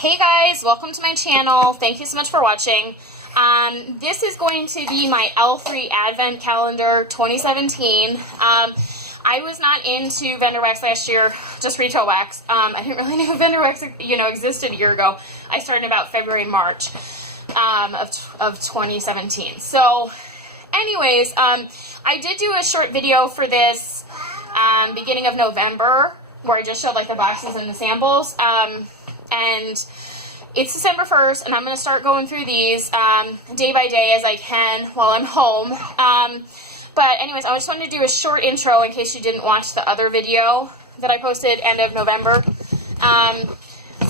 Hey guys, welcome to my channel. Thank you so much for watching. This is going to be my L3 Advent Calendar 2017. I was not into vendor wax last year, just retail wax. I didn't really know vendor wax, existed a year ago. I started about February, March of 2017. So, anyways, I did do a short video for this beginning of November, where I just showed like the boxes and the samples. And it's December 1st, and I'm going to start going through these day by day as I can while I'm home. But anyways, I just wanted to do a short intro in case you didn't watch the other video that I posted end of November.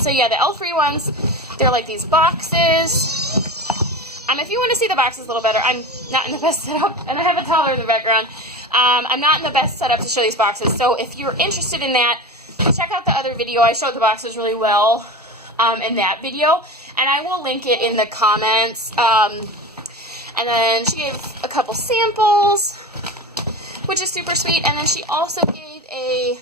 So yeah, the L3 ones, they're like these boxes. If you want to see the boxes a little better, I'm not in the best setup, and I have a toddler in the background. I'm not in the best setup to show these boxes, so if you're interested in that, check out the other video. I showed the boxes really well in that video, and I will link it in the comments. And then she gave a couple samples, which is super sweet, and then she also gave a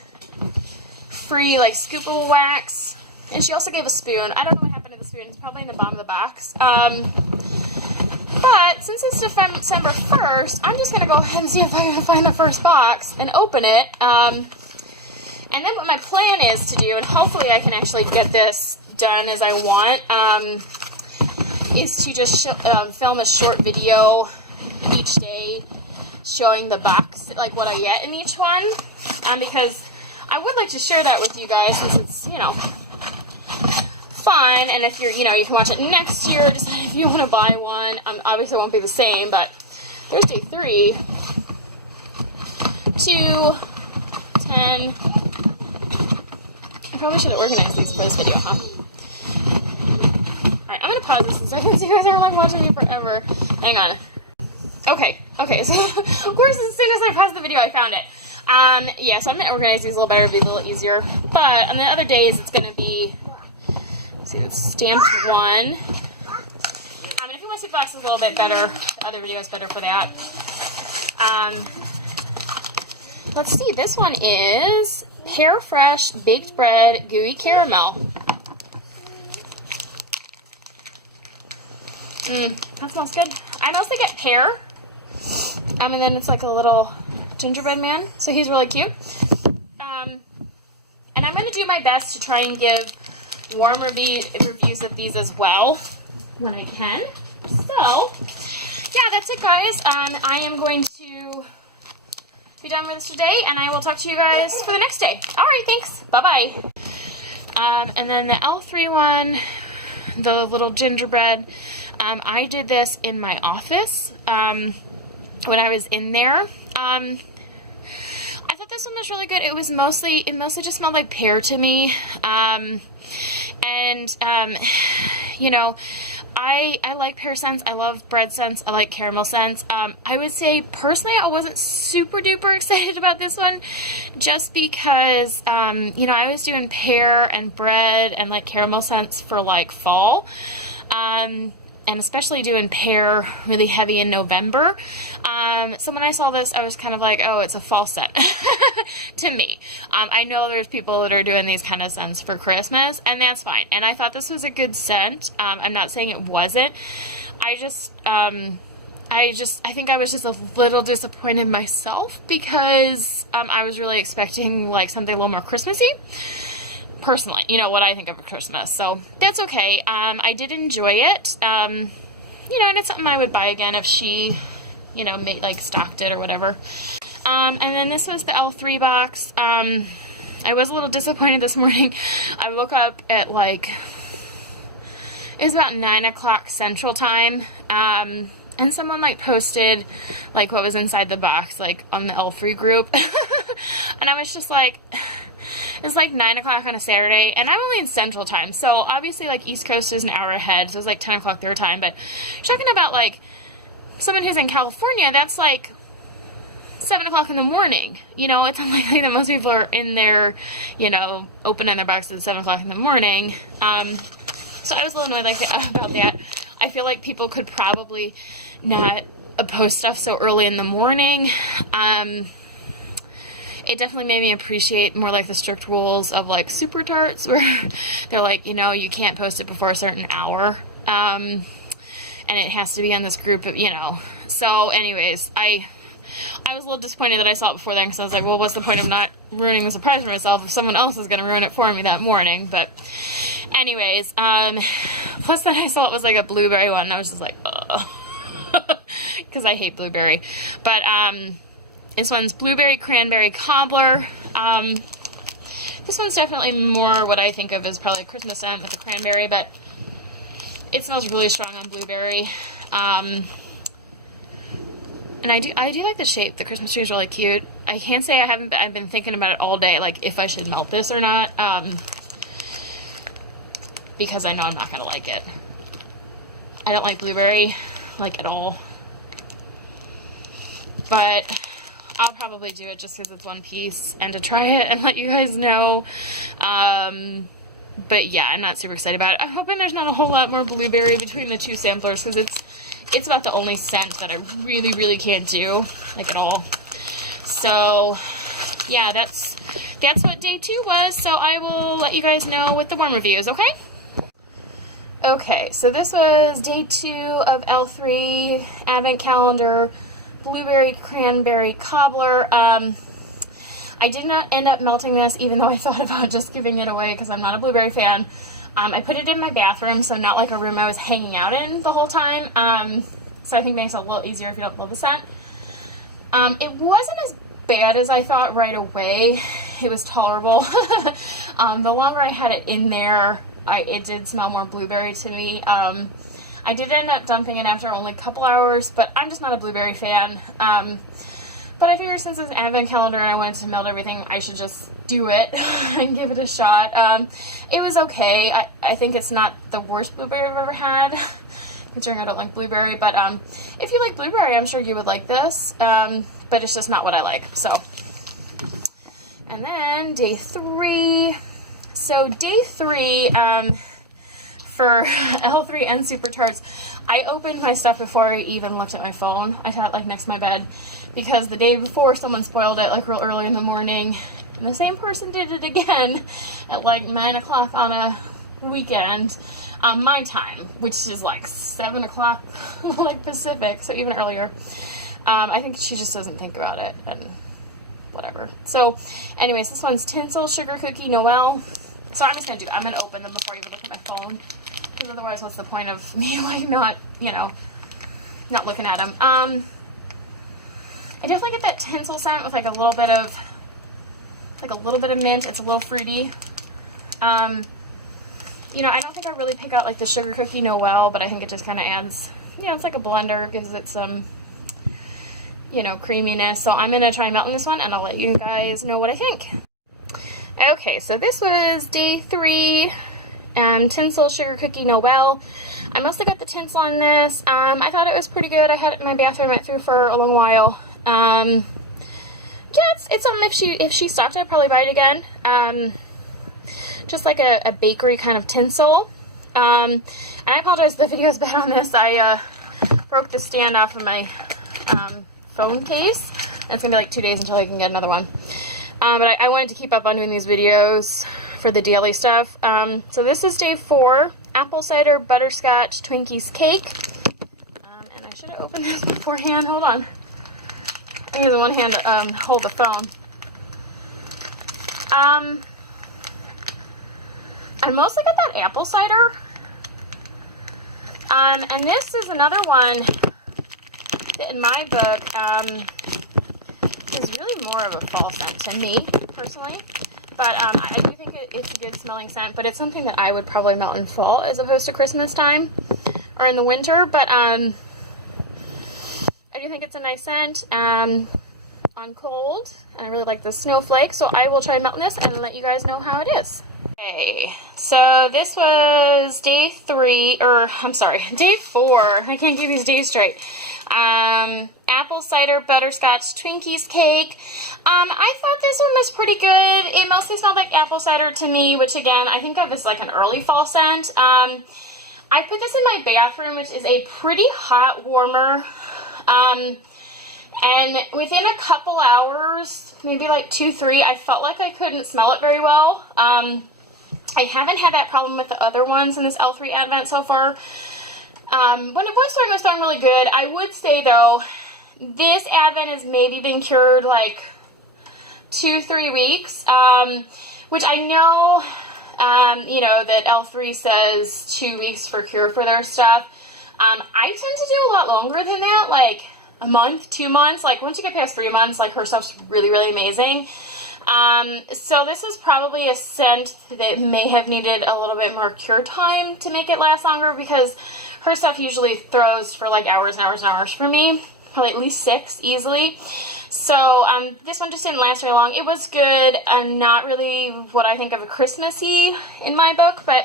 free like scoopable wax, and she also gave a spoon. I don't know what happened to the spoon. It's probably in the bottom of the box. But since it's December 1st, I'm just going to go ahead and see if I can find the first box and open it. And then what my plan is to do, and hopefully I can actually get this done as I want, is to just film a short video each day showing the box, like what I get in each one, because I would like to share that with you guys since it's, fun, and if you're, you can watch it next year, decide if you want to buy one. Obviously it won't be the same, but there's day 3, 2, 10, I probably should have organized these for this video, huh? Alright, I'm going to pause this in a second so you guys are like watching me forever. Hang on. Okay, so of course as soon as I paused the video I found it. Yeah, so I'm going to organize these a little better, it'll be a little easier. But on the other days it's going to be, let's see, it's stamped 1. And if you want to see the boxes a little bit better, the other video is better for that. Let's see, this one is Pear Fresh Baked Bread Gooey Caramel. That smells good. I mostly get pear. And then it's like a little gingerbread man. So he's really cute. And I'm going to do my best to try and give warm reviews of these as well when I can. So, yeah, that's it, guys. I am going to be done with this today, and I will talk to you guys for the next day. Alright, thanks. Bye-bye. And then the L3 one, the little gingerbread, I did this in my office when I was in there. I thought this one was really good. It mostly just smelled like pear to me. I like pear scents. I love bread scents. I like caramel scents. I would say, personally, I wasn't super duper excited about this one just because, I was doing pear and bread and, like, caramel scents for, like, fall. And especially doing pear really heavy in November. So when I saw this, I was kind of like, oh, it's a fall scent to me. I know there's people that are doing these kind of scents for Christmas, and that's fine. And I thought this was a good scent. I'm not saying it wasn't. I think I was just a little disappointed myself because I was really expecting like something a little more Christmassy. Personally, what I think of Christmas, so that's okay. I did enjoy it, and it's something I would buy again if she, stocked it or whatever. And then this was the L3 box. I was a little disappointed this morning. I woke up at, it was about 9 o'clock Central Time, and someone, posted, what was inside the box, on the L3 group, and I was just like... It's 9 o'clock on a Saturday, and I'm only in Central Time, so obviously, East Coast is an hour ahead, so it's 10 o'clock their time, but you're talking about, someone who's in California, that's 7 o'clock in the morning. It's unlikely that most people are in there, opening their boxes at 7 o'clock in the morning. So I was a little annoyed about that. I feel like people could probably not post stuff so early in the morning. it definitely made me appreciate more like the strict rules of like Super Tarts, where they're like, you know, you can't post it before a certain hour, and it has to be on this group of, you know. So anyways, I was a little disappointed that I saw it before then, because I was like, well, what's the point of not ruining the surprise for myself if someone else is going to ruin it for me that morning? But anyways, plus then I saw it was like a blueberry one, and I was just like, ugh. Because I hate blueberry. But this one's blueberry cranberry cobbler. This one's definitely more what I think of as probably a Christmas scent with the cranberry, but it smells really strong on blueberry. And I do like the shape. The Christmas tree is really cute. I can't say I've been thinking about it all day, like if I should melt this or not, because I know I'm not gonna like it. I don't like blueberry, like, at all. But I'll probably do it just because it's one piece and to try it and let you guys know. But yeah, I'm not super excited about it. I'm hoping there's not a whole lot more blueberry between the two samplers, because it's about the only scent that I really, really can't do, like, at all. So yeah, that's what day 2 was. So I will let you guys know with the warm reviews, okay? Okay, so this was day 2 of L3 Advent Calendar Blueberry Cranberry Cobbler. I did not end up melting this, even though I thought about just giving it away because I'm not a blueberry fan. I put it in my bathroom, so not like a room I was hanging out in the whole time. So I think it makes it a little easier if you don't love the scent. It wasn't as bad as I thought right away. It was tolerable. The longer I had it in there, it did smell more blueberry to me. I did end up dumping it after only a couple hours, but I'm just not a blueberry fan. But I figured since it's an advent calendar and I wanted to melt everything, I should just do it and give it a shot. It was okay. I think it's not the worst blueberry I've ever had, considering I don't like blueberry. But if you like blueberry, I'm sure you would like this. But it's just not what I like. So, and then day 3. So day 3, for L3 and Super Tarts, I opened my stuff before I even looked at my phone. I had it like next to my bed, because the day before someone spoiled it like real early in the morning, and the same person did it again at like 9 o'clock on a weekend, my time, which is like 7 o'clock like Pacific, so even earlier. I think she just doesn't think about it, and whatever. So anyways, this one's Tinsel Sugar Cookie Noel. So I'm just going to do, I'm going to open them before I even look at my phone, because otherwise what's the point of me, like, not, you know, not looking at them. I definitely get that tinsel scent with, like, a little bit of mint. It's a little fruity. You know, I don't think I really pick out, like, the Sugar Cookie Noel, but I think it just kind of adds, you know, it's like a blender, gives it some, you know, creaminess. So I'm going to try melting this one, and I'll let you guys know what I think. Okay, so this was day 3, Tinsel Sugar Cookie Noel. I mostly got the tinsel on this. I thought it was pretty good. I had it in my bathroom. I went through for a long while. Yeah, it's something if she stopped, I'd probably buy it again. Just like a bakery kind of tinsel. And I apologize if the video's bad on this. I broke the stand off of my phone case. And it's going to be like 2 days until I can get another one. But I wanted to keep up on doing these videos for the daily stuff. So this is day 4, Apple Cider Butterscotch Twinkies Cake. And I should have opened this beforehand. Hold on. I use one hand to hold the phone. I mostly got that apple cider. And this is another one that in my book is really more of a fall scent to me, personally. But I do think it's a good smelling scent, but it's something that I would probably melt in fall as opposed to Christmas time or in the winter. But I do think it's a nice scent on cold, and I really like the snowflake, so I will try melting this and let you guys know how it is. Okay, so this was day 4. I can't keep these days straight. Apple Cider Butterscotch Twinkies Cake. I thought this one was pretty good. It mostly smelled like apple cider to me, which again, I think of as like an early fall scent. I put this in my bathroom, which is a pretty hot warmer. And within a couple hours, maybe like 2, 3, I felt like I couldn't smell it very well. I haven't had that problem with the other ones in this L3 Advent so far. When it was throwing really good. I would say, though, this Advent has maybe been cured like 2, 3 weeks, which I know, you know, that L3 says 2 weeks for cure for their stuff. I tend to do a lot longer than that, like a month, 2 months. Like, once you get past 3 months, like, her stuff's really, really amazing. So this is probably a scent that may have needed a little bit more cure time to make it last longer, because her stuff usually throws for like hours and hours and hours for me. Probably at least 6 easily. So this one just didn't last very long. It was good, and not really what I think of a Christmassy in my book, but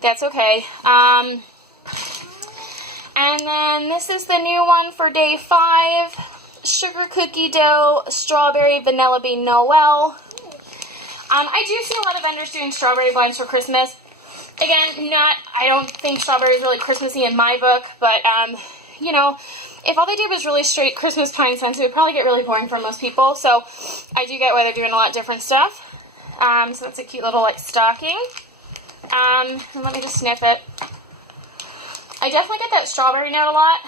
that's okay. And then this is the new one for day 5. Sugar cookie dough, strawberry, vanilla bean, Noel. I do see a lot of vendors doing strawberry blends for Christmas. Again, I don't think strawberry is really Christmassy in my book, but, you know, if all they did was really straight Christmas pine scents, it would probably get really boring for most people. So I do get why they're doing a lot of different stuff. So that's a cute little, like, stocking. And let me just sniff it. I definitely get that strawberry note a lot.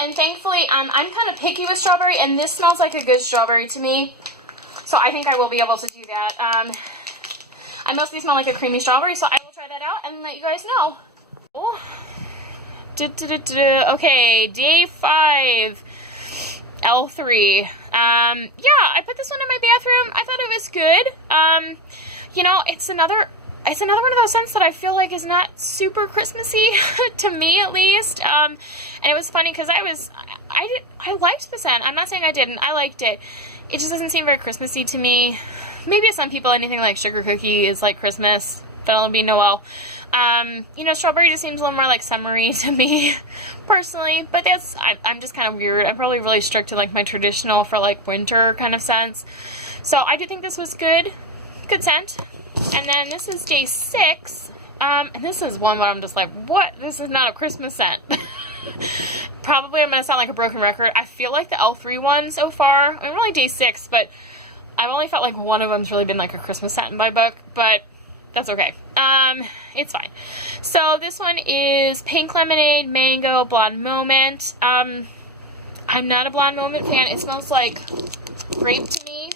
And thankfully, I'm kind of picky with strawberry, and this smells like a good strawberry to me. So I think I will be able to do that. I mostly smell like a creamy strawberry, so I will try that out and let you guys know. Oh. Okay, day 5, L3. Yeah, I put this one in my bathroom. I thought it was good. You know, it's another one of those scents that I feel like is not super Christmassy, to me at least. And it was funny because I liked the scent. I'm not saying I didn't. I liked it. It just doesn't seem very Christmassy to me. Maybe to some people, anything like sugar cookie is like Christmas. Vanilla bean, Noel. You know, strawberry just seems a little more like summery to me, personally. But I'm just kind of weird. I'm probably really strict to like my traditional for like winter kind of scents. So I do think this was good. Good scent. And then this is day 6. And this is one where I'm just like, what? This is not a Christmas scent. Probably I'm going to sound like a broken record. I feel like the L3 one so far, I mean, really day 6, but I've only felt like one of them's really been like a Christmas scent in my book, but that's okay. It's fine. So this one is Pink Lemonade, Mango, Blonde Moment. I'm not a Blonde Moment fan. It smells like grape to me.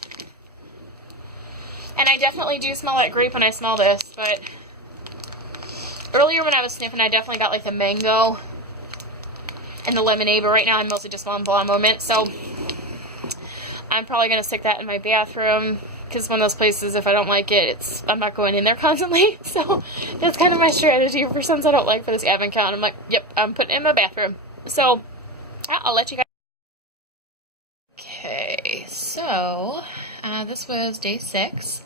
And I definitely do smell like grape when I smell this, but earlier when I was sniffing, I definitely got like the mango and the lemonade, but right now I'm mostly just smelling Blonde Moment, so I'm probably going to stick that in my bathroom, because one of those places, if I don't like it, I'm not going in there constantly, so that's kind of my strategy for scents I don't like for this advent calendar. I'm like, yep, I'm putting it in my bathroom. So, yeah, I'll let you guys. Okay, so this was day 6.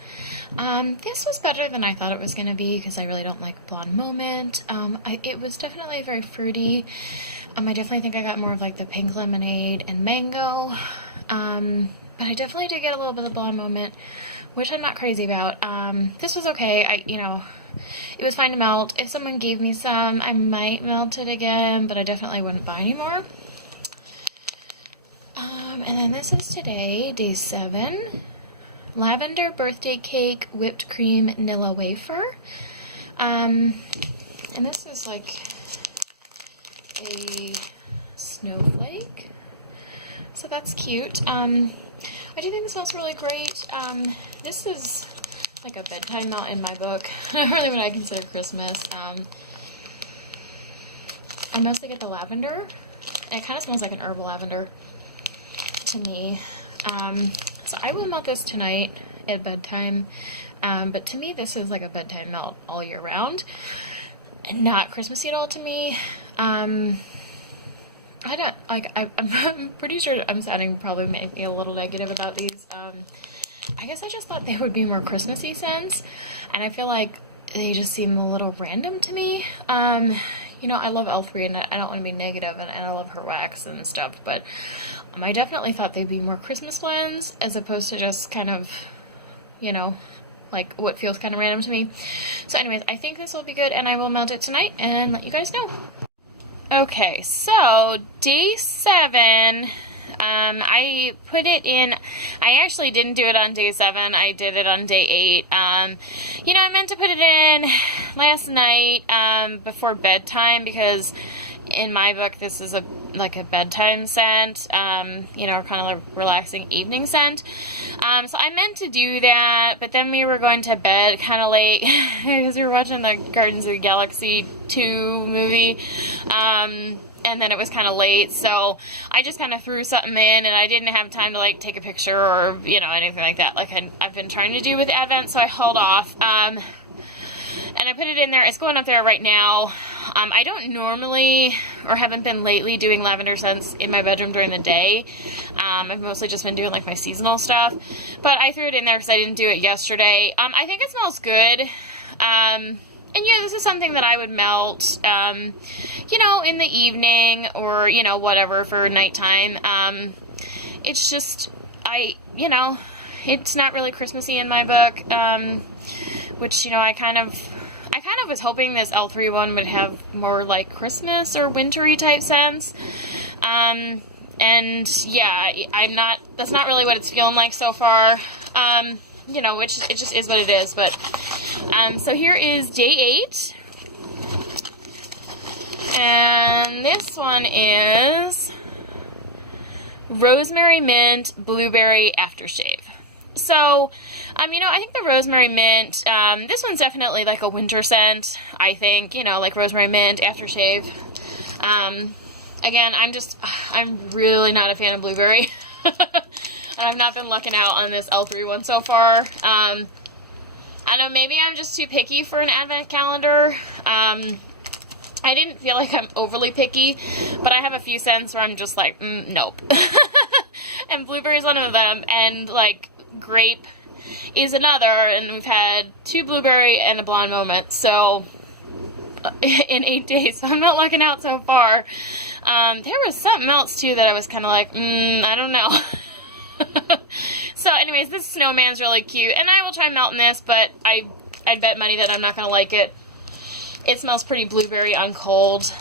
This was better than I thought it was going to be, because I really don't like Blonde Moment. It was definitely very fruity. I definitely think I got more of like the pink lemonade and mango. But I definitely did get a little bit of Blonde Moment, which I'm not crazy about. This was okay. You know, it was fine to melt. If someone gave me some, I might melt it again, but I definitely wouldn't buy any more. And then this is today, day 7. Lavender Birthday Cake, Whipped Cream, Nilla Wafer. And this is like a snowflake. So that's cute. I do think this smells really great. This is like a bedtime melt in my book. Not really what I consider Christmas. I mostly get the lavender. And it kind of smells like an herbal lavender to me. So I will melt this tonight at bedtime. But to me, this is like a bedtime melt all year round. And not Christmassy at all to me. I don't, like, I'm pretty sure I'm sounding probably maybe a little negative about these. I guess I just thought they would be more Christmassy scents, and I feel like they just seem a little random to me. You know, I love L3, and I don't want to be negative, and I love her wax and stuff, but I definitely thought they'd be more Christmas blends, as opposed to just kind of, you know, like what feels kind of random to me. So anyways, I think this will be good, and I will melt it tonight and let you guys know. Okay, so day 7, I put it in, I actually didn't do it on day 7, I did it on day 8. You know, I meant to put it in last night, before bedtime, because in my book, this is like a bedtime scent, you know, kind of like relaxing evening scent. So I meant to do that, but then we were going to bed kind of late, because we were watching the Guardians of the Galaxy 2 movie, and then it was kind of late, so I just kind of threw something in, and I didn't have time to, like, take a picture or, you know, anything like that, like I've been trying to do with Advent, so I held off, and I put it in there. It's going up there right now. I don't normally, or haven't been lately, doing lavender scents in my bedroom during the day. I've mostly just been doing, like, my seasonal stuff, but I threw it in there because I didn't do it yesterday. I think it smells good. And yeah, this is something that I would melt, you know, in the evening or, you know, whatever for nighttime. It's just, you know, it's not really Christmassy in my book, which, you know, I kind of was hoping this L3 one would have more like Christmas or wintry type scents. And yeah, that's not really what it's feeling like so far. You know, which it just is what it is, but, so here is day 8, and this one is Rosemary Mint Blueberry Aftershave. So, you know, I think the Rosemary Mint, this one's definitely like a winter scent, I think, you know, like Rosemary Mint Aftershave. Again, I'm really not a fan of blueberry. I've not been lucking out on this L3 one so far. I know, maybe I'm just too picky for an advent calendar. I didn't feel like I'm overly picky, but I have a few scents where I'm just like, nope. And blueberry is one of them, and like grape is another, and we've had 2 blueberry and a blonde moment, so in 8 days, so I'm not lucking out so far. There was something else too that I was kind of like, I don't know. So anyways, this snowman's really cute, and I will try melting this, but I'd bet money that I'm not going to like it. It smells pretty blueberry on cold.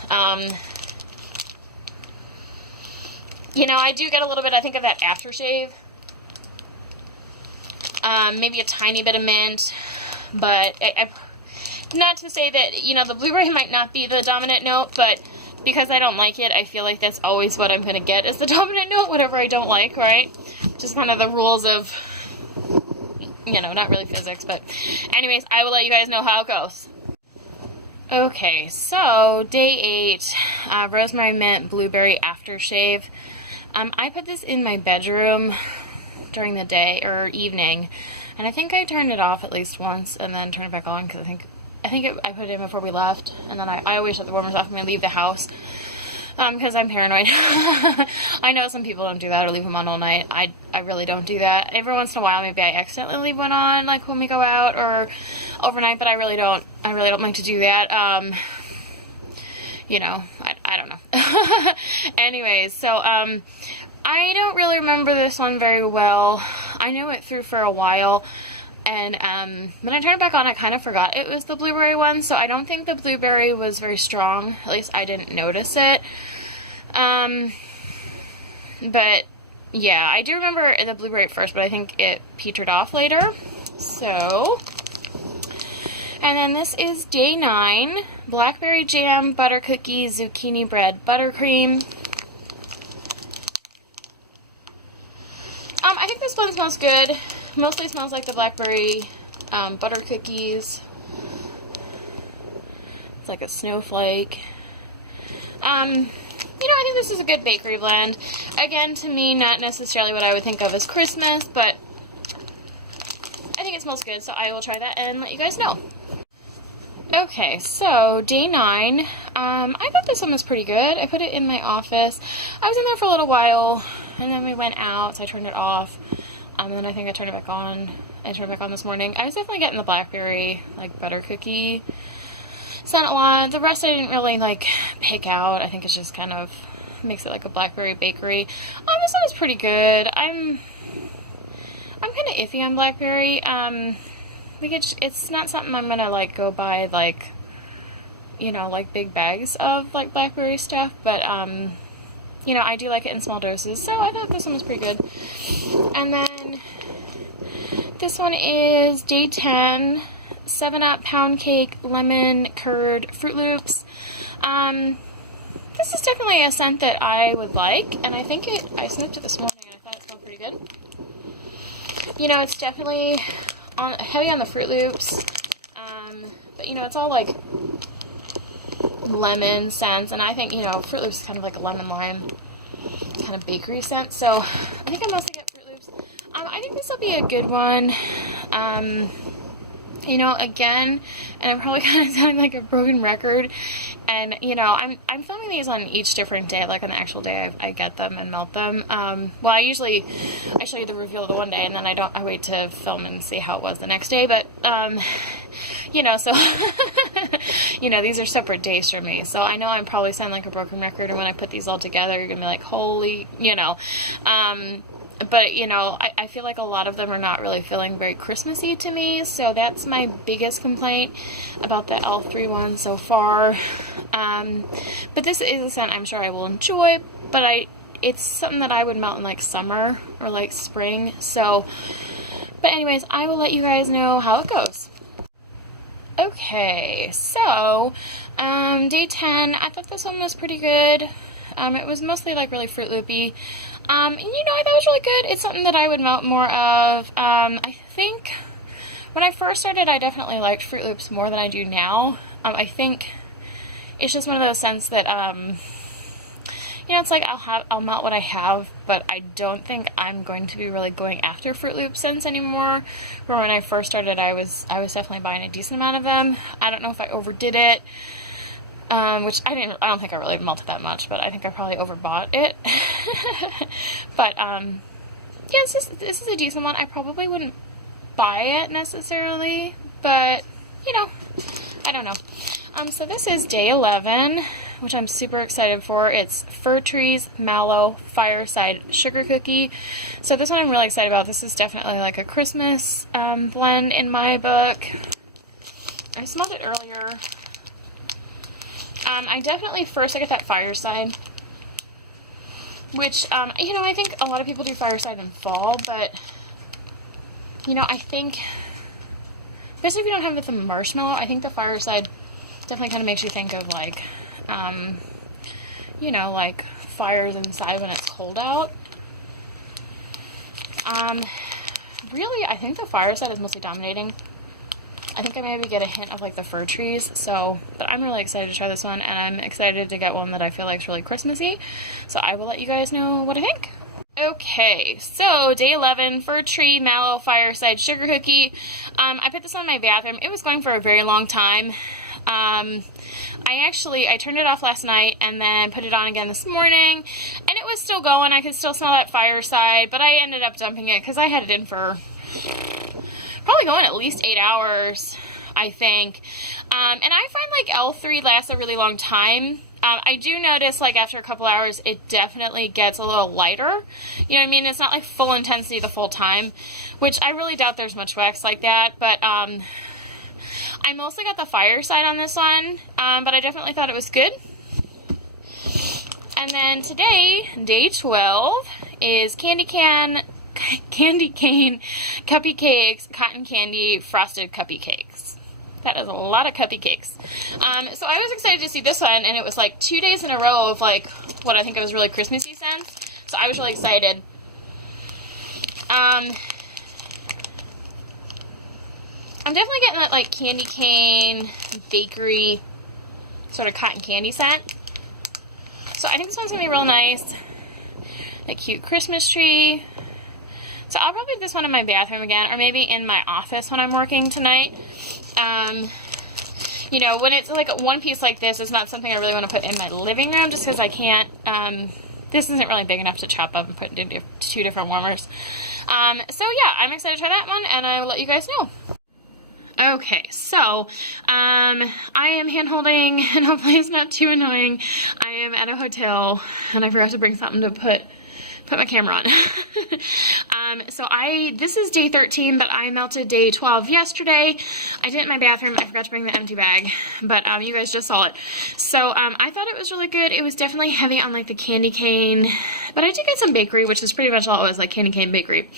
You know, I do get a little bit, I think, of that aftershave. Maybe a tiny bit of mint, but not to say that, you know, the blueberry might not be the dominant note, but because I don't like it, I feel like that's always what I'm going to get is the dominant note, whatever I don't like, right? Just kind of the rules of, you know, not really physics, but anyways, I will let you guys know how it goes. Okay, so day 8, Rosemary Mint Blueberry Aftershave. I put this in my bedroom during the day, or evening, and I think I turned it off at least once, and then turned it back on, because I put it in before we left, and then I always shut the warmers off when I leave the house, because I'm paranoid. I know some people don't do that, or leave them on all night. I really don't do that. Every once in a while, maybe I accidentally leave one on, like when we go out, or overnight, but I really don't like to do that. You know, I don't know. Anyways, so, I don't really remember this one very well. I knew it through for a while, and when I turned it back on, I kind of forgot it was the blueberry one, so I don't think the blueberry was very strong. At least I didn't notice it. But yeah, I do remember the blueberry at first, but I think it petered off later. So, and then this is day 9, blackberry jam, butter cookies, zucchini bread, buttercream. I think this one smells good. Mostly smells like the blackberry butter cookies. It's like a snowflake. You know, I think this is a good bakery blend. Again, to me, not necessarily what I would think of as Christmas, but I think it smells good, so I will try that and let you guys know. Okay, so day 9. I thought this one was pretty good. I put it in my office. I was in there for a little while, and then we went out, so I turned it off. And then I think I turned it back on. I turned it back on this morning. I was definitely getting the blackberry, like, butter cookie scent a lot. The rest I didn't really, like, pick out. I think it's just kind of makes it like a blackberry bakery. This one is pretty good. I'm kind of iffy on blackberry. Like, it's not something I'm gonna, like, go buy, like, you know, like, big bags of, like, blackberry stuff, but, you know, I do like it in small doses, so I thought this one was pretty good. And then this one is day 10, 7-Up Pound Cake Lemon Curd Fruit Loops. This is definitely a scent that I would like, and I think I sniffed it this morning and I thought it smelled pretty good. You know, it's definitely heavy on the Fruit Loops, but you know, it's all like lemon scents, and I think, you know, Fruit Loops is kind of like a lemon lime kind of bakery scent, so I think I mostly get Fruit Loops. I think this will be a good one. You know, again, and I'm probably kind of sounding like a broken record, and, you know, I'm filming these on each different day, like on the actual day I get them and melt them. Well, I show you the reveal of the one day, and then I wait to film and see how it was the next day, but, you know, so, you know, these are separate days for me, so I know I'm probably sounding like a broken record, and when I put these all together, you're gonna be like, holy, you know, but, you know, I feel like a lot of them are not really feeling very Christmassy to me, so that's my biggest complaint about the L3 one so far. But this is a scent I'm sure I will enjoy, but it's something that I would melt in, like, summer or, like, spring, so, but anyways, I will let you guys know how it goes. Okay, so, day 10, I thought this one was pretty good. It was mostly, like, really Fruit Loopy. And, you know, I thought it was really good. It's something that I would melt more of. I think when I first started, I definitely liked Fruit Loops more than I do now. I think it's just one of those scents that, you know, it's like I'll melt what I have, but I don't think I'm going to be really going after Fruit Loop scents anymore. Where when I first started, I was definitely buying a decent amount of them. I don't know if I overdid it. Which I don't think I really melted that much, but I think I probably overbought it. But, yeah, this is a decent one. I probably wouldn't buy it necessarily, but, you know, I don't know. So this is day 11, which I'm super excited for. It's Fir Trees Mallow Fireside Sugar Cookie. So this one I'm really excited about. This is definitely like a Christmas blend in my book. I smelled it earlier. I definitely first get that Fireside, which, you know, I think a lot of people do Fireside in fall, but, you know, I think, especially if you don't have it with the marshmallow, I think the Fireside definitely kind of makes you think of, like, you know, like, fires inside when it's cold out. Really, I think the Fireside is mostly dominating. I think I maybe get a hint of, like, the Fir Trees, so, but I'm really excited to try this one, and I'm excited to get one that I feel like is really Christmassy, so I will let you guys know what I think. Okay, so day 11, Fir Tree Mallow Fireside Sugar Cookie. I put this on in my bathroom. It was going for a very long time. I turned it off last night and then put it on again this morning, and it was still going. I could still smell that Fireside, but I ended up dumping it because I had it in for probably going at least 8 hours, I think. And I find, like, L3 lasts a really long time. I do notice, like, after a couple hours, it definitely gets a little lighter. You know what I mean? It's not, like, full intensity the full time, which I really doubt there's much wax like that. But, I mostly got the Fireside on this one, but I definitely thought it was good. And then today, day 12, is Candy Cane Cuppy Cakes Cotton Candy Frosted Cuppy Cakes. That is a lot of cuppy cakes. So I was excited to see this one, and it was like 2 days in a row of, like, what I think was really Christmassy scents. So I was really excited. I'm definitely getting that, like, candy cane, bakery, sort of cotton candy scent. So I think this one's going to be real nice. A cute Christmas tree. So I'll probably put this one in my bathroom again, or maybe in my office when I'm working tonight. You know, when it's like a one piece like this, it's not something I really want to put in my living room, just because I can't, this isn't really big enough to chop up and put into 2 different warmers. So yeah, I'm excited to try that one, and I will let you guys know. Okay, so, I am hand-holding, and hopefully it's not too annoying. I am at a hotel, and I forgot to bring something to put my camera on. This is day 13, but I melted day 12 yesterday. I did it in my bathroom. I forgot to bring the empty bag, but you guys just saw it. So I thought it was really good. It was definitely heavy on like the candy cane, but I did get some bakery, which is pretty much all it was, like candy cane bakery.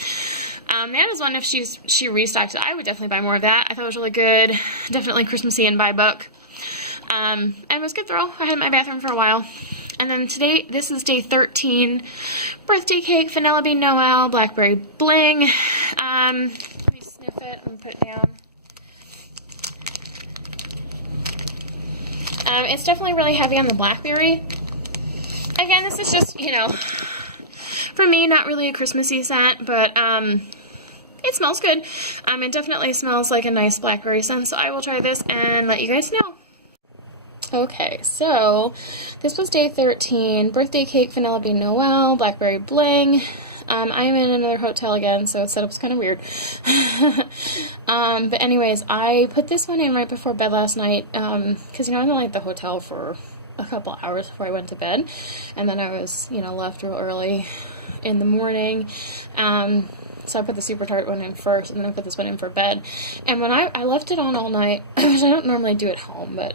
That is one, if she restocked it, I would definitely buy more of that. I thought it was really good. Definitely Christmassy and buy a book. And it was a good throw. I had it in my bathroom for a while. And then today, this is day 13. Birthday cake, vanilla bean Noel, blackberry bling. Let me sniff it and put it down. It's definitely really heavy on the blackberry. Again, this is just, you know, for me, not really a Christmassy scent, but it smells good. It definitely smells like a nice blackberry scent, so I will try this and let you guys know. Okay, so this was day 13, birthday cake, vanilla bean Noel, blackberry bling. I am in another hotel again, so its setup's kind of weird. But anyways, I put this one in right before bed last night, because, you know, I was in, like, the hotel for a couple hours before I went to bed, and then I was, you know, left real early in the morning. So I put the Super Tart one in first, and then I put this one in for bed. And when I left it on all night, which I don't normally do at home, but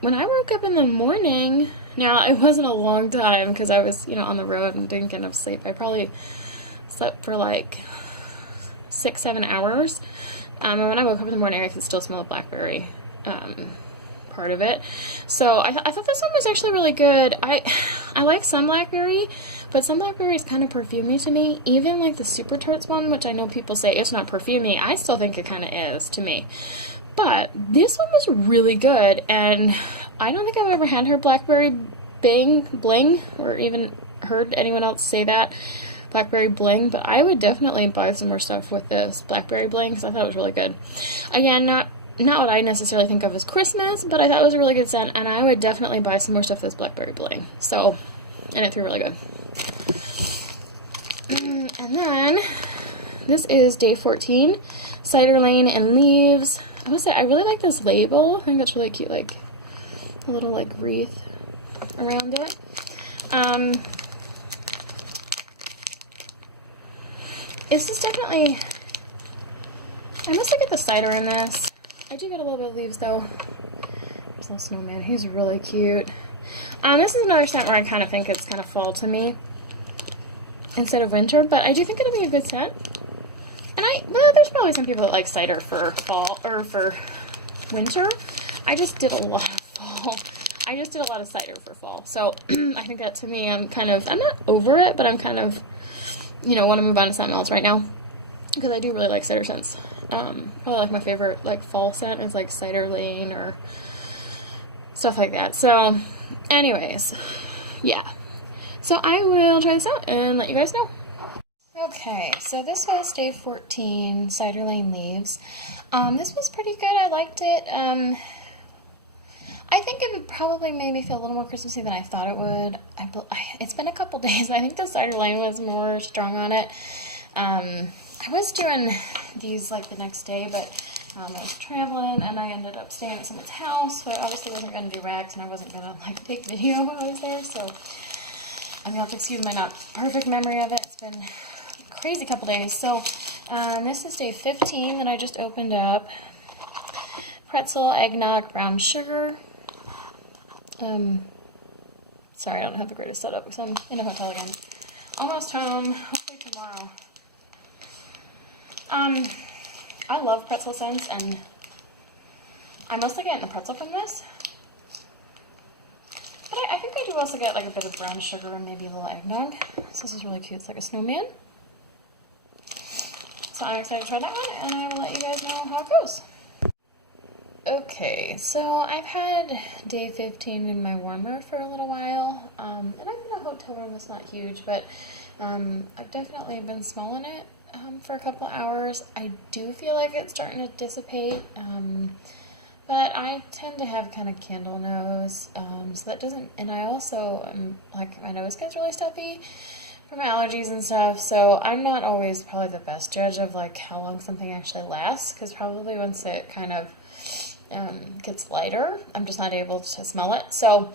when I woke up in the morning, now it wasn't a long time because I was, you know, on the road and didn't get enough sleep. I probably slept for like 6-7 hours. And when I woke up in the morning, I could still smell the blackberry part of it. So I thought this one was actually really good. I like some blackberry, but some blackberry is kind of perfumey to me. Even like the Super Tarts one, which I know people say it's not perfumey, I still think it kind of is to me. But this one was really good, and I don't think I've ever had her blackberry bling, or even heard anyone else say that, blackberry bling, but I would definitely buy some more stuff with this blackberry bling, because I thought it was really good. Again, not what I necessarily think of as Christmas, but I thought it was a really good scent, and I would definitely buy some more stuff with this blackberry bling. So, and it threw really good. And then, this is day 14, Cider Lane and Leaves. I would say I really like this label. I think that's really cute, like a little like wreath around it. This is definitely, I mostly get the cider in this. I do get a little bit of leaves though. There's a little snowman, he's really cute. This is another scent where I kind of think it's kind of fall to me instead of winter, but I do think it'll be a good scent. And well, there's probably some people that like cider for fall, or for winter. I just did a lot of fall. I just did a lot of cider for fall. So, I think that to me, I'm not over it, but I'm kind of, you know, want to move on to something else right now. Because I do really like cider scents. Probably like my favorite, like, fall scent is, like, Cider Lane or stuff like that. So, anyways, yeah. So, I will try this out and let you guys know. Okay, so this was day 14, Cider Lane Leaves. This was pretty good. I liked it. I think it would probably make me feel a little more Christmassy than I thought it would. It's been a couple days. I think the Cider Lane was more strong on it. I was doing these like the next day, but I was traveling and I ended up staying at someone's house, so I obviously wasn't going to do rags and I wasn't going to like take video while I was there, so I mean, you'll have to excuse my not perfect memory of it. It's been crazy couple days. So this is day 15 that I just opened up. Pretzel, eggnog, brown sugar. Sorry, I don't have the greatest setup because I'm in a hotel again. Almost home, hopefully tomorrow. I love pretzel scents, and I mostly get the pretzel from this. But I think I do also get like a bit of brown sugar and maybe a little eggnog. So this is really cute. It's like a snowman. So I'm excited to try that one, and I will let you guys know how it goes. Okay, so I've had day 15 in my warmer for a little while, and I'm in a hotel room that's not huge, but I've definitely been smelling it for a couple hours. I do feel like it's starting to dissipate, but I tend to have kind of candle nose, so that doesn't, and I also, like, my nose gets really stuffy from allergies and stuff, so I'm not always probably the best judge of, like, how long something actually lasts, because probably once it kind of gets lighter, I'm just not able to smell it. So,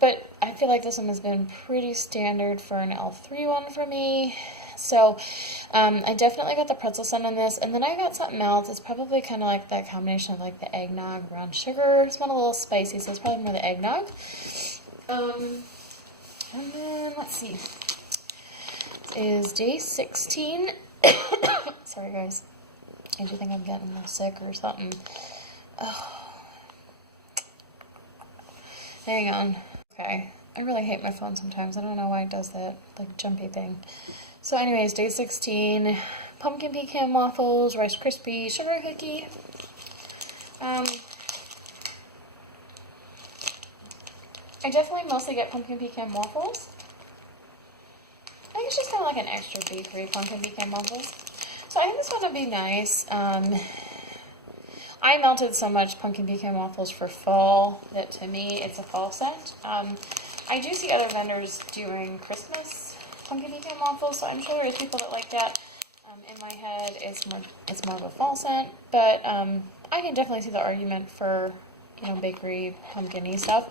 But I feel like this one has been pretty standard for an L3 one for me. So I definitely got the pretzel scent on this. And then I got something else. It's probably kind of like that combination of like the eggnog, brown sugar. It's one a little spicy, so it's probably more the eggnog. And then, let's see. This is day 16. Sorry, guys. I do think I'm getting a little sick or something. Oh. Hang on. Okay. I really hate my phone sometimes. I don't know why it does that, like, jumpy thing. So anyways, day 16. Pumpkin pecan waffles, Rice Krispie, sugar cookie. I definitely mostly get pumpkin pecan waffles. I think it's just kind of like an extra bakery pumpkin pecan waffles. So I think this one would be nice. I melted so much pumpkin pecan waffles for fall that to me it's a fall scent. I do see other vendors doing Christmas pumpkin pecan waffles, so I'm sure there's people that like that. In my head, it's more of a fall scent, but I can definitely see the argument for, you know, bakery pumpkin-y stuff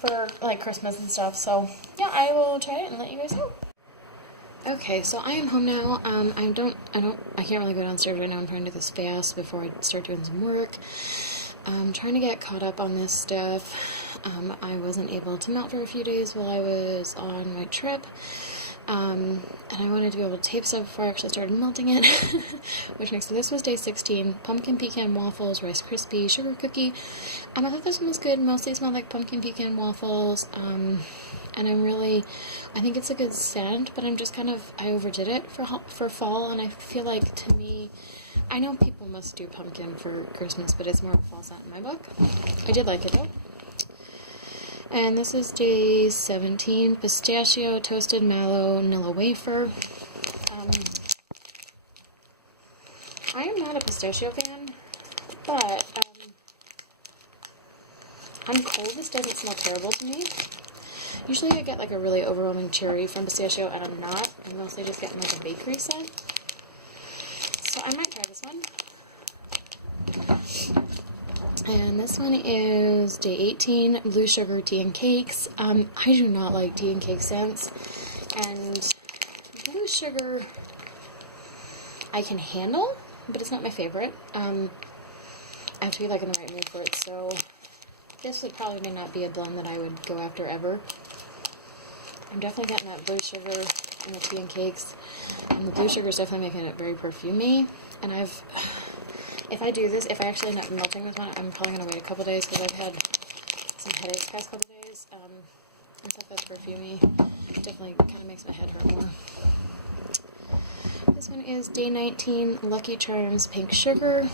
for like Christmas and stuff. So yeah, I will try it and let you guys know. Okay, so I am home now. I can't really go downstairs right now. I'm trying to do this fast before I start doing some work. I'm trying to get caught up on this stuff. I wasn't able to melt for a few days while I was on my trip. And I wanted to be able to tape stuff before I actually started melting it. Which makes so this was day 16. Pumpkin pecan waffles, Rice Krispie, sugar cookie. I thought this one was good. Mostly smelled like pumpkin pecan waffles. And I think it's a good scent, but I'm just I overdid it for fall, and I feel like, to me, I know people must do pumpkin for Christmas, but it's more of a fall scent in my book. I did like it, though. And this is day 17, pistachio, toasted mallow, Nilla wafer. I am not a pistachio fan, but I'm cold. This doesn't smell terrible to me. Usually I get like a really overwhelming cherry from pistachio, and I'm not. I'm mostly just getting like a bakery scent. So I might try this one. And this one is day 18, blue sugar tea and cakes. I do not like tea and cake scents. And blue sugar I can handle, but it's not my favorite. I have to be like in the right mood for it, so this would probably may not be a blend that I would go after ever. I'm definitely getting that blue sugar in the tea and cakes, and the blue sugar is definitely making it very perfumey. And if I do this, if I actually end up melting this one, I'm probably going to wait a couple days, because I've had some headaches the past couple days, and stuff that's perfumey. Definitely kind of makes my head hurt more. This one is day 19, Lucky Charms Pink Sugar.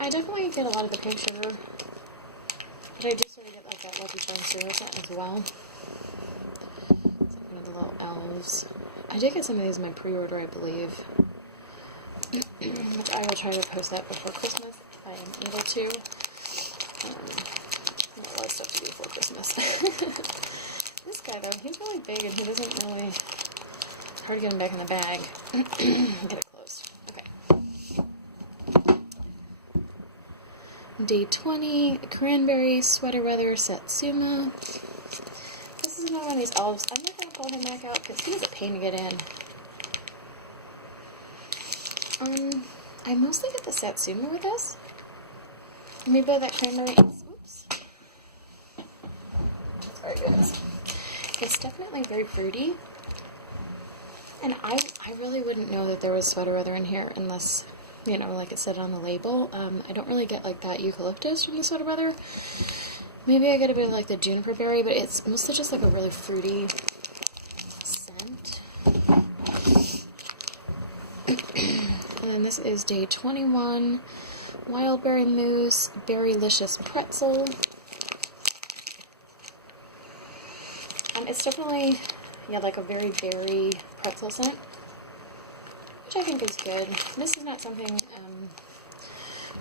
I definitely get a lot of the pink sugar, but I do sort of get like that Lucky Charms syrup as well. It's like one of the little elves. I did get some of these in my pre-order, I believe, which I will try to post that before Christmas if I am able to. A lot of stuff to do before Christmas. This guy, though, he's really big, and he doesn't really... It's hard to get him back in the bag. Get it closed. Okay. Day 20, Cranberry Sweater Weather Satsuma. This is another one of these elves. I'm not going to pull him back out because he's a pain to get in. I mostly get the Satsuma with this. Maybe that cranberry. Oops. Sorry, guys. It's definitely very fruity. And I really wouldn't know that there was sweater weather in here unless, you know, like it said on the label. I don't really get like that eucalyptus from the sweater weather. Maybe I get a bit of like the juniper berry, but it's mostly just like a really fruity scent. And then this is day 21, Wild Berry Mousse, Berrylicious Pretzel. It's definitely, yeah, like a very berry pretzel scent, which I think is good. This is not something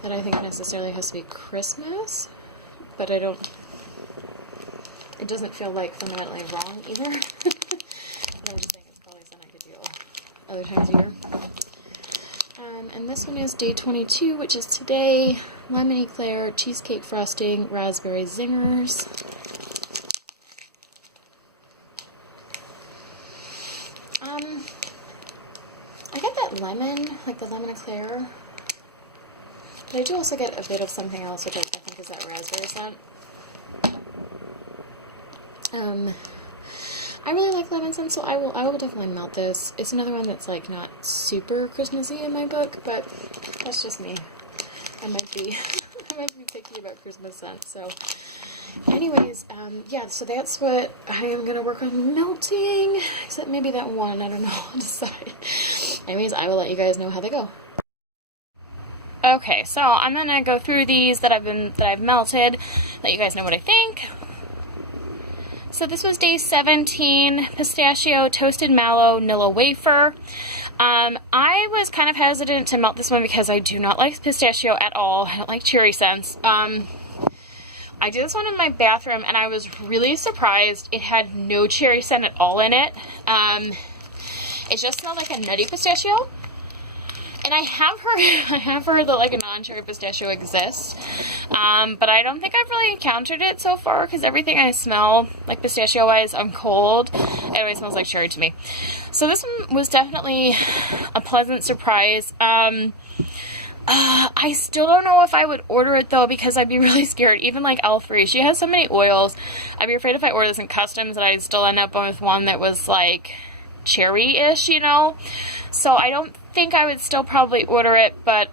that I think necessarily has to be Christmas, but it doesn't feel like fundamentally wrong either. But I'm just saying it's probably something I could do other times of year. And this one is day 22, which is today. Lemon eclair, cheesecake frosting, raspberry zingers. I get that lemon, like the lemon eclair, but I do also get a bit of something else, which I think is that raspberry scent. I really like lemon scent, so I will definitely melt this. It's another one that's like not super Christmassy in my book, but that's just me. I might be I might be picky about Christmas scent. So anyways, yeah, so that's what I am gonna work on melting, except maybe that one, I don't know, I'll decide. Anyways, I will let you guys know how they go. Okay, so I'm gonna go through these that I've melted, let you guys know what I think. So this was day 17, pistachio, toasted mallow, Nilla wafer. I was kind of hesitant to melt this one because I do not like pistachio at all. I don't like cherry scents. I did this one in my bathroom and I was really surprised. It had no cherry scent at all in it. It just smelled like a nutty pistachio. And I have heard that like a non-cherry pistachio exists, but I don't think I've really encountered it so far because everything I smell, like pistachio-wise, I'm cold. It always smells like cherry to me. So this one was definitely a pleasant surprise. I still don't know if I would order it though because I'd be really scared. Even like L3, she has so many oils. I'd be afraid if I order this in customs that I'd still end up with one that was like cherry-ish, you know? So I don't think I would still probably order it, but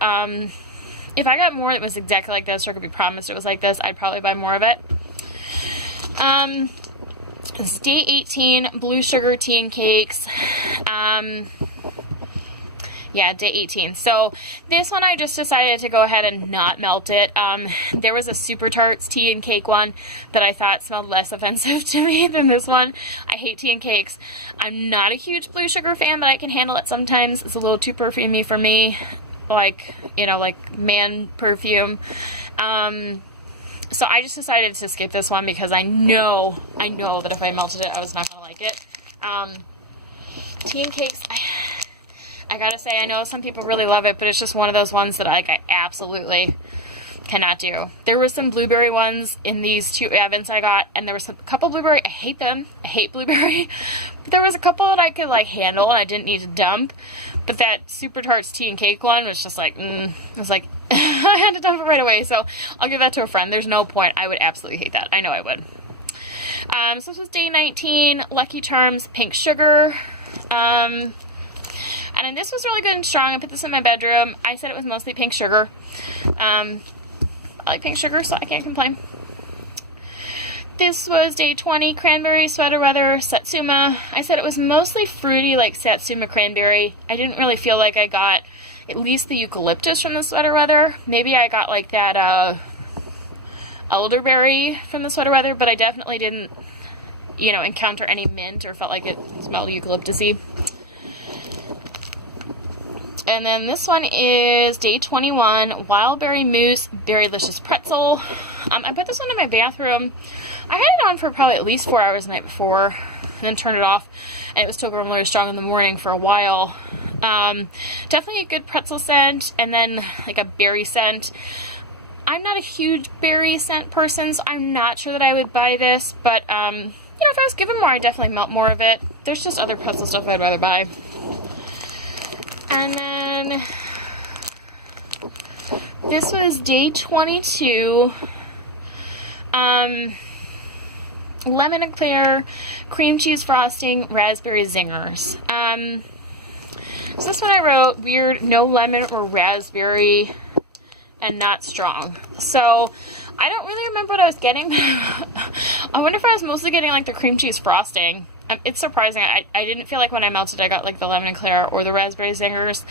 if I got more that was exactly like this, or could be promised it was like this, I'd probably buy more of it. It's day 18, blue sugar tea and cakes. Yeah, day 18. So this one I just decided to go ahead and not melt it. There was a Super Tarts tea and cake one that I thought smelled less offensive to me than this one. I hate tea and cakes. I'm not a huge blue sugar fan, but I can handle it sometimes. It's a little too perfumey for me, like, you know, like man perfume. So I just decided to skip this one because I know that if I melted it, I was not going to like it. Tea and cakes, I gotta say, I know some people really love it, but it's just one of those ones that I absolutely cannot do. There were some blueberry ones in these two Advents I got, and there was a couple blueberry. I hate them. I hate blueberry. But there was a couple that I could like handle, and I didn't need to dump. But that Super Tarts tea and cake one was just like, I was like, I had to dump it right away. So I'll give that to a friend. There's no point. I would absolutely hate that. I know I would. So this was day 19. Lucky Charms pink sugar. And then this was really good and strong. I put this in my bedroom. I said it was mostly pink sugar. I like pink sugar, so I can't complain. This was day 20, cranberry, sweater weather, satsuma. I said it was mostly fruity, like satsuma cranberry. I didn't really feel like I got at least the eucalyptus from the sweater weather. Maybe I got like that elderberry from the sweater weather, but I definitely didn't, you know, encounter any mint or felt like it smelled eucalyptusy. And then this one is day 21, wild berry mousse, berry-licious pretzel. I put this one in my bathroom. I had it on for probably at least 4 hours the night before, and then turned it off, and it was still going really strong in the morning for a while. Definitely a good pretzel scent, and then like a berry scent. I'm not a huge berry scent person, so I'm not sure that I would buy this, but you know, if I was given more, I'd definitely melt more of it. There's just other pretzel stuff I'd rather buy. And then this was day 22, lemon eclair, cream cheese frosting, raspberry zingers. So this one I wrote, weird, no lemon or raspberry, and not strong. So I don't really remember what I was getting. I wonder if I was mostly getting like the cream cheese frosting. It's surprising. I didn't feel like when I melted I got like the lemon eclair or the raspberry zingers.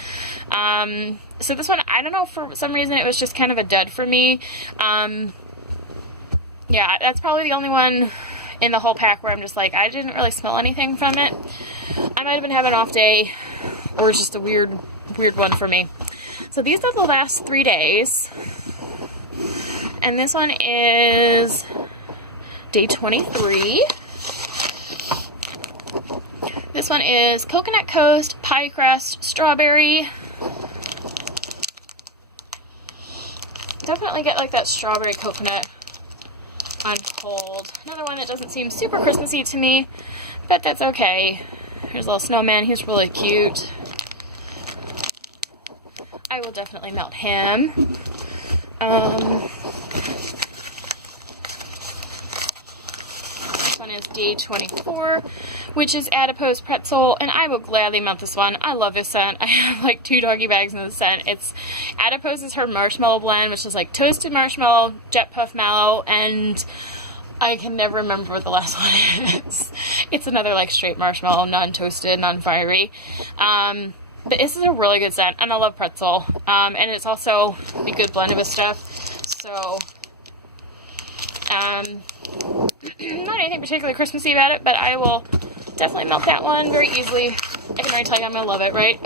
So this one, I don't know, for some reason it was just kind of a dud for me. Yeah, that's probably the only one in the whole pack where I'm just like, I didn't really smell anything from it. I might have been having an off day, or it's just a weird one for me. So these are the last 3 days. And this one is day 23. This one is Coconut Coast, Pie Crust, Strawberry. definitely get like that strawberry coconut on cold. Another one that doesn't seem super Christmassy to me, but that's okay. Here's a little snowman. He's really cute. I will definitely melt him. This one is day 24, which is adipose pretzel, and I will gladly melt this one. I love this scent. I have like 2 doggy bags in this scent. It's adipose is her marshmallow blend, which is like toasted marshmallow, jet puff mallow, and I can never remember what the last one is. It's another like straight marshmallow, non-toasted, non-fiery. But this is a really good scent, and I love pretzel. And it's also a good blend of stuff. So, not anything particularly Christmassy about it, but I will definitely melt that one very easily. I can already tell you I'm going to love it, right?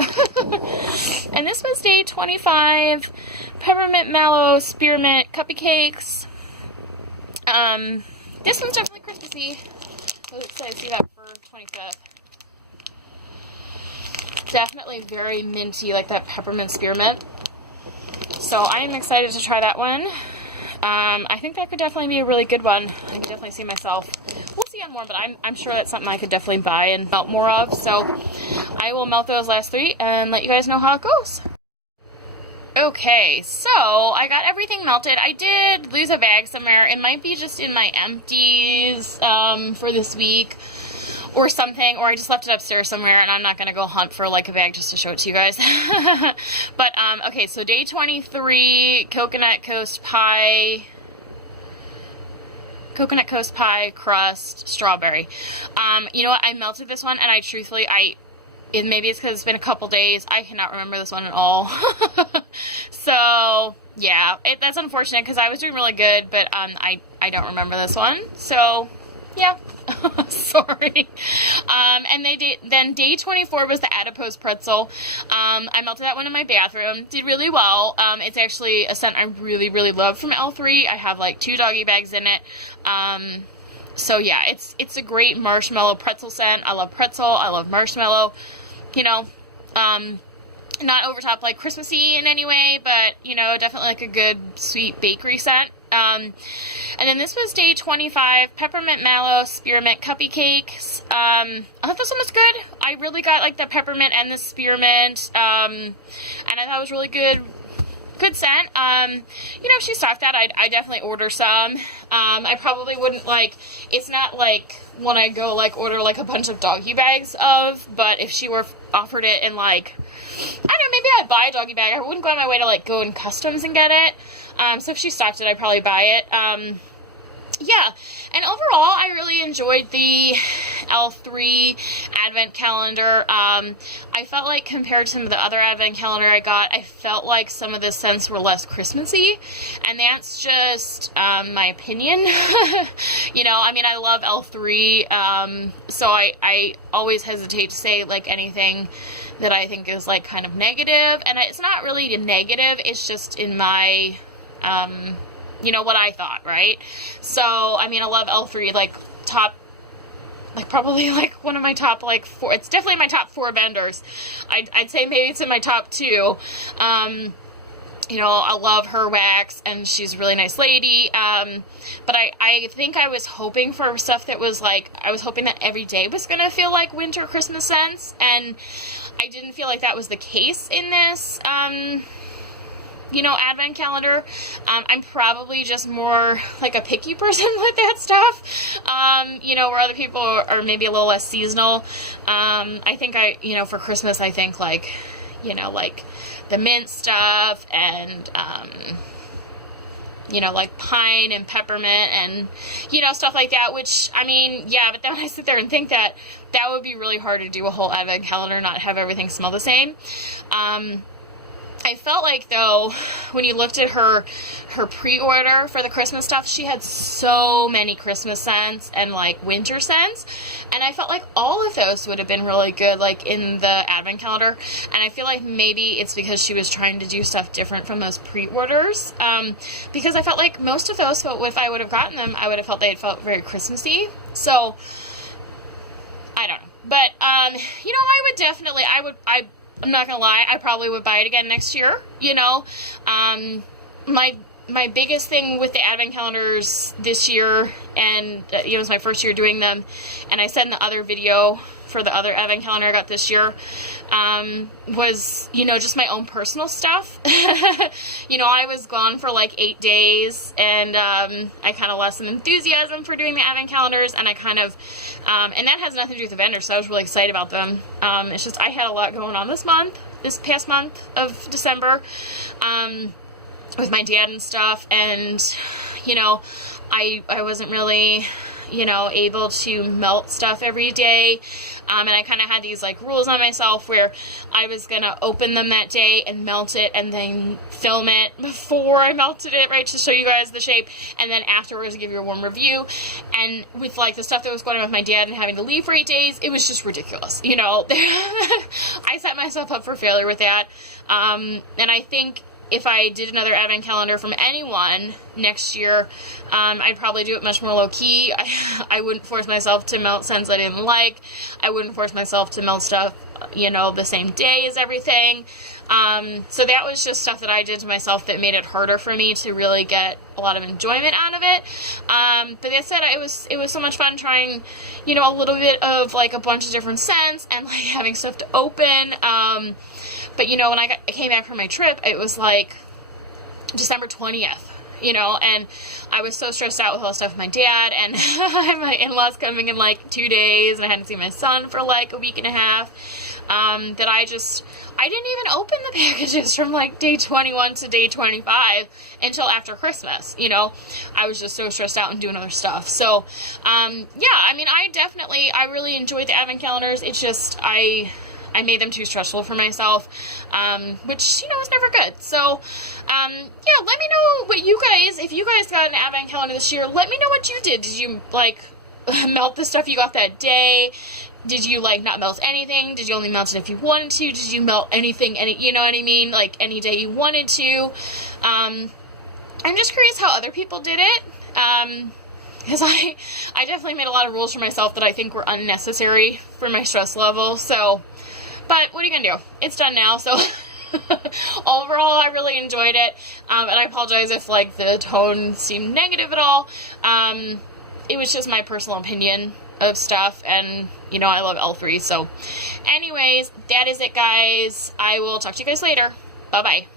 And this was day 25, peppermint mallow, spearmint cupcakes. This one's definitely Christmassy. So excited to see that for 25th. Definitely very minty, like that peppermint spearmint. So I am excited to try that one. I think that could definitely be a really good one. I could definitely see myself. We'll see on more, but I'm sure that's something I could definitely buy and melt more of. So I will melt those last 3 and let you guys know how it goes. Okay, so I got everything melted. I did lose a bag somewhere. It might be just in my empties for this week or something, or I just left it upstairs somewhere, and I'm not going to go hunt for like a bag just to show it to you guys. But, okay, so day 23, coconut coast pie crust, strawberry. You know what, I melted this one, and I truthfully, maybe it's because it's been a couple days, I cannot remember this one at all. So, yeah, that's unfortunate, because I was doing really good, but, I don't remember this one, so yeah. Sorry. And then day 24 was the adipose pretzel. I melted that one in my bathroom. Did really well. It's actually a scent I really, really love from L3. I have like 2 doggy bags in it. So yeah, it's a great marshmallow pretzel scent. I love pretzel. I love marshmallow. You know, not over top like Christmassy in any way, but you know, definitely like a good sweet bakery scent. And then this was day 25, peppermint mallow, spearmint cupcakes. I thought this one was good. I really got like the peppermint and the spearmint, and I thought it was really good scent. You know, if she stocked that, I'd definitely order some. I probably wouldn't like, it's not like when I go like order like a bunch of doggy bags of, but if she were offered it in like, I don't know, maybe I'd buy a doggy bag. I wouldn't go on my way to like go in customs and get it. So if she stocked it, I'd probably buy it. Yeah, and overall, I really enjoyed the L3 Advent Calendar. I felt like compared to some of the other Advent Calendar I got, I felt like some of the scents were less Christmassy, and that's just my opinion. You know, I mean, I love L3, so I always hesitate to say, like, anything that I think is, like, kind of negative, and it's not really a negative, it's just in my, you know, what I thought, right? So, I mean, I love L3, like, top, like, probably, like, one of my top, like, 4, it's definitely my top 4 vendors. I'd say maybe it's in my top 2. You know, I love her wax, and she's a really nice lady, but I think I was hoping for stuff that was, like, I was hoping that every day was going to feel like winter Christmas scents, and I didn't feel like that was the case in this, you know, Advent Calendar. I'm probably just more like a picky person with that stuff, you know, where other people are maybe a little less seasonal. I think you know, for Christmas, I think, like, you know, like the mint stuff and, you know, like pine and peppermint and, you know, stuff like that, which, I mean, yeah, but then I sit there and think that would be really hard to do a whole Advent Calendar, not have everything smell the same. I felt like, though, when you looked at her pre-order for the Christmas stuff, she had so many Christmas scents and, like, winter scents, and I felt like all of those would have been really good, like, in the Advent Calendar, and I feel like maybe it's because she was trying to do stuff different from those pre-orders, because I felt like most of those, if I would have gotten them, I would have felt they had felt very Christmassy, so, I don't know, but, you know, I would definitely, I'm not gonna lie, I probably would buy it again next year, you know. My my biggest thing with the advent calendars this year, and it was my first year doing them, and I said in the other video for the other advent calendar I got this year, was, you know, just my own personal stuff. You know, I was gone for like 8 days, and I kind of lost some enthusiasm for doing the advent calendars, and I kind of, and that has nothing to do with the vendors, so I was really excited about them. It's just I had a lot going on this past month of December, with my dad and stuff, and, you know, I wasn't really, you know, able to melt stuff every day, and I kind of had these, like, rules on myself where I was gonna open them that day and melt it and then film it before I melted it, right, to show you guys the shape, and then afterwards give you a warm review. And with, like, the stuff that was going on with my dad and having to leave for 8 days, it was just ridiculous, you know. I set myself up for failure with that, and I think if I did another advent calendar from anyone next year, I'd probably do it much more low-key. I wouldn't force myself to melt scents I didn't like. I wouldn't force myself to melt stuff, you know, the same day as everything. So that was just stuff that I did to myself that made it harder for me to really get a lot of enjoyment out of it. But that said, it was so much fun trying, you know, a little bit of, like, a bunch of different scents and, like, having stuff to open. But, you know, when I came back from my trip, it was, like, December 20th, you know, and I was so stressed out with all the stuff with my dad, and my in-laws coming in, like, 2 days, and I hadn't seen my son for, like, a week and a half, that I didn't even open the packages from, like, day 21 to day 25 until after Christmas, you know. I was just so stressed out and doing other stuff. So, yeah, I mean, I really enjoyed the advent calendars. It's just, I made them too stressful for myself, which, you know, is never good. So, yeah, let me know what you guys, if you guys got an advent calendar this year, let me know what you did. Did you, like, melt the stuff you got that day? Did you, like, not melt anything? Did you only melt it if you wanted to? Did you melt anything, you know what I mean? Like, any day you wanted to? I'm just curious how other people did it. Because I definitely made a lot of rules for myself that I think were unnecessary for my stress level, so. But what are you going to do? It's done now, so overall I really enjoyed it, and I apologize if, like, the tone seemed negative at all. It was just my personal opinion of stuff, and, you know, I love L3, so anyways, that is it, guys. I will talk to you guys later. Bye-bye.